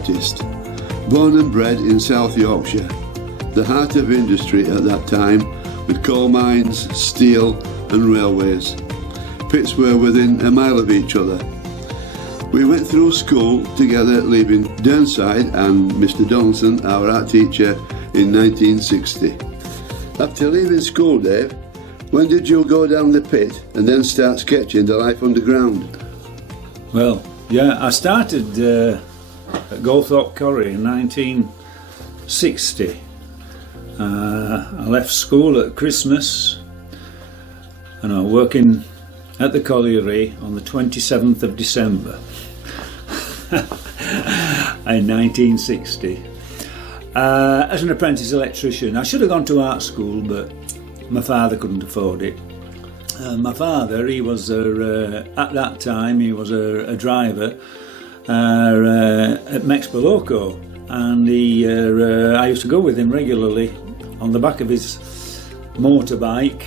artist. Born and bred in South Yorkshire, the heart of industry at that time, with coal mines, steel and railways. Pits were within a mile of each other. We went through school together, leaving Dearnside and Mr. Donaldson, our art teacher, in 1960. After leaving school, Dave, when did you go down the pit and then start sketching the life underground? Well, yeah, I started at Goldthorpe Quarry in 1960. I left school at Christmas and I was working at the colliery on the 27th of December in 1960 as an apprentice electrician. I should have gone to art school, but my father couldn't afford it. My father, he was at that time he was a driver at Mexpo Loco, and I used to go with him regularly on the back of his motorbike,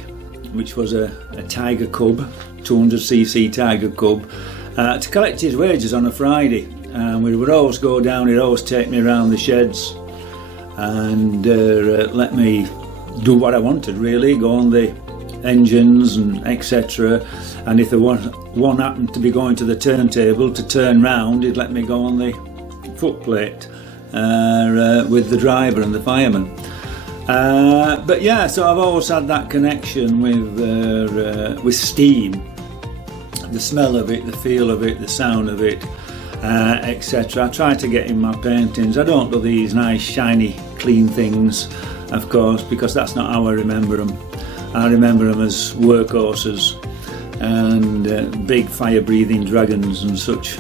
which was a Tiger Cub, 200cc Tiger Cub, to collect his wages on a Friday. And we would always go down, he'd always take me around the sheds and let me do what I wanted, really, go on the engines and etc. And if there was one happened to be going to the turntable to turn round, he'd let me go on the footplate with the driver and the fireman. But yeah, so I've always had that connection with steam, the smell of it, the feel of it, the sound of it, etc. I try to get in my paintings. I don't do these nice shiny clean things, of course, because that's not how I remember them. I remember them as workhorses and big fire-breathing dragons and such.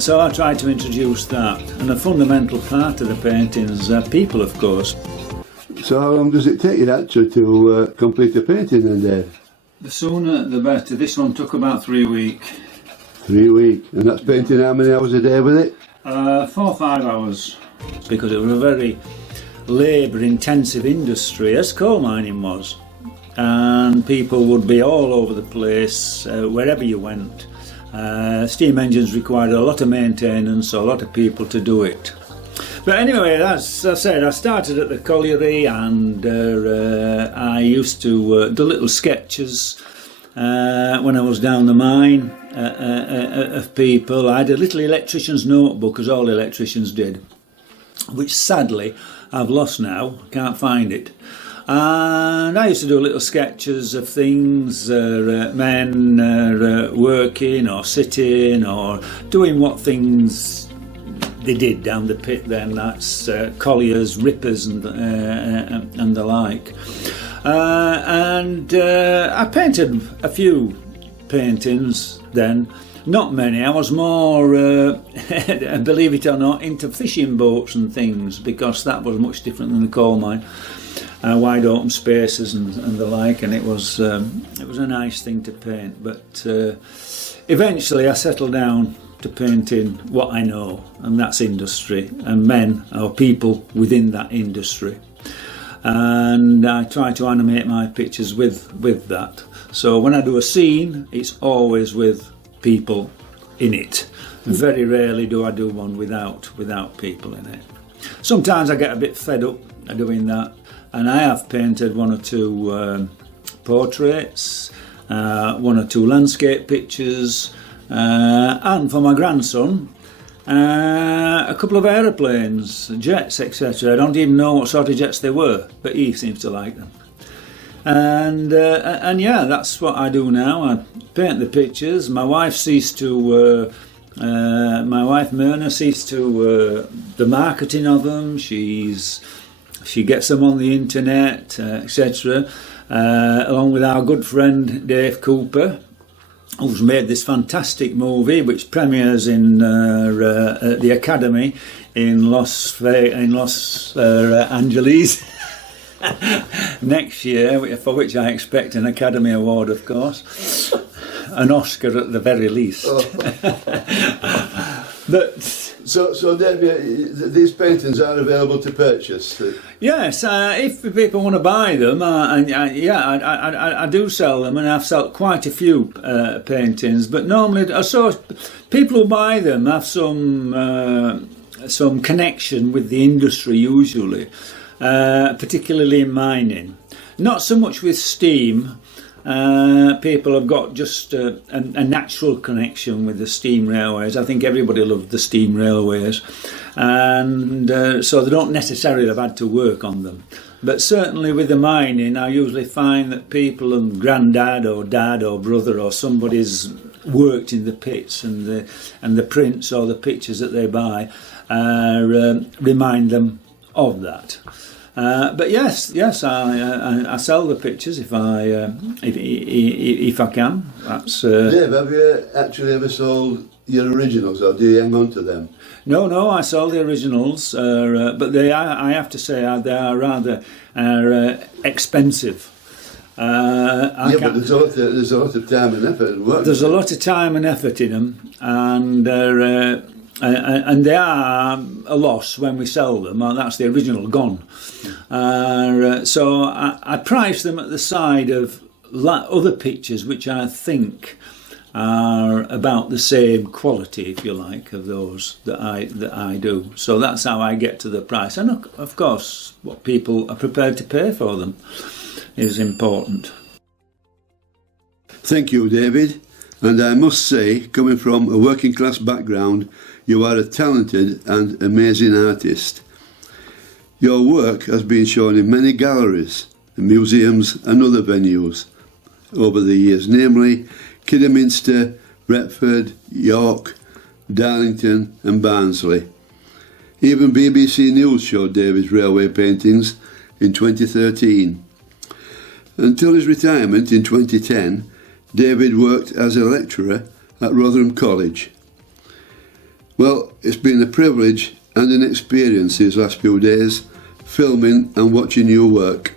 So I try to introduce that, and a fundamental part of the paintings are people, of course. So how long does it take you actually to complete a painting then, Dave? The sooner the better. This one took about 3 weeks. 3 weeks, and that's painting how many hours a day with it? 4 or 5 hours, because it was a very labour-intensive industry, as coal mining was, and people would be all over the place wherever you went. Steam engines required a lot of maintenance, a lot of people to do it. But anyway, as I said, I started at the colliery, and I used to do little sketches when I was down the mine of people. I had a little electrician's notebook, as all electricians did, which sadly I've lost now, can't find it. And I used to do little sketches of things, men working or sitting or doing what things they did down the pit then. That's colliers, rippers and the like. And I painted a few paintings then. Not many. I was more, believe it or not, into fishing boats and things, because that was much different than the coal mine. Wide open spaces and the like, and it was a nice thing to paint. But eventually I settled down to painting what I know, and that's industry and men or people within that industry. And I try to animate my pictures with that. So when I do a scene, it's always with people in it. Very rarely do I do one without people in it. Sometimes I get a bit fed up doing that, and I have painted 1 or 2 portraits, 1 or 2 landscape pictures, and for my grandson a couple of aeroplanes, jets, etc. I don't even know what sort of jets they were, but he seems to like them. And yeah, that's what I do now. I paint the pictures. My wife Myrna sees to the marketing of them. She gets them on the internet, etc. Along with our good friend Dave Cooper, who's made this fantastic movie which premieres in at the Academy in Los Angeles next year, for which I expect an Academy Award, of course, an Oscar at the very least. But So David, these paintings are available to purchase? Yes, if people want to buy them, I do sell them, and I've sold quite a few paintings. But normally, so people who buy them have some connection with the industry usually, particularly in mining. Not so much with steam. People have got just a natural connection with the steam railways. I think everybody loved the steam railways, and so they don't necessarily have had to work on them. But certainly with the mining, I usually find that people and granddad or dad or brother or somebody's worked in the pits, and the prints or the pictures that they buy remind them of that. But yes, I sell the pictures if I can. That's. Dave, have you actually ever sold your originals, or do you hang on to them? No, I sold the originals, but I have to say, they are rather expensive. But there's a lot of time and effort and work. There's a lot of time and effort in them, and they are a loss when we sell them. That's the original gone. So I price them at the side of other pictures which I think are about the same quality, if you like, of those that I do. So that's how I get to the price, and of course what people are prepared to pay for them is important. Thank you, David. And I must say, coming from a working class background, you are a talented and amazing artist. Your work has been shown in many galleries, museums and other venues over the years, namely Kidderminster, Retford, York, Darlington and Barnsley. Even BBC News showed David's railway paintings in 2013. Until his retirement in 2010, David worked as a lecturer at Rotherham College. Well, it's been a privilege and an experience these last few days, filming and watching your work.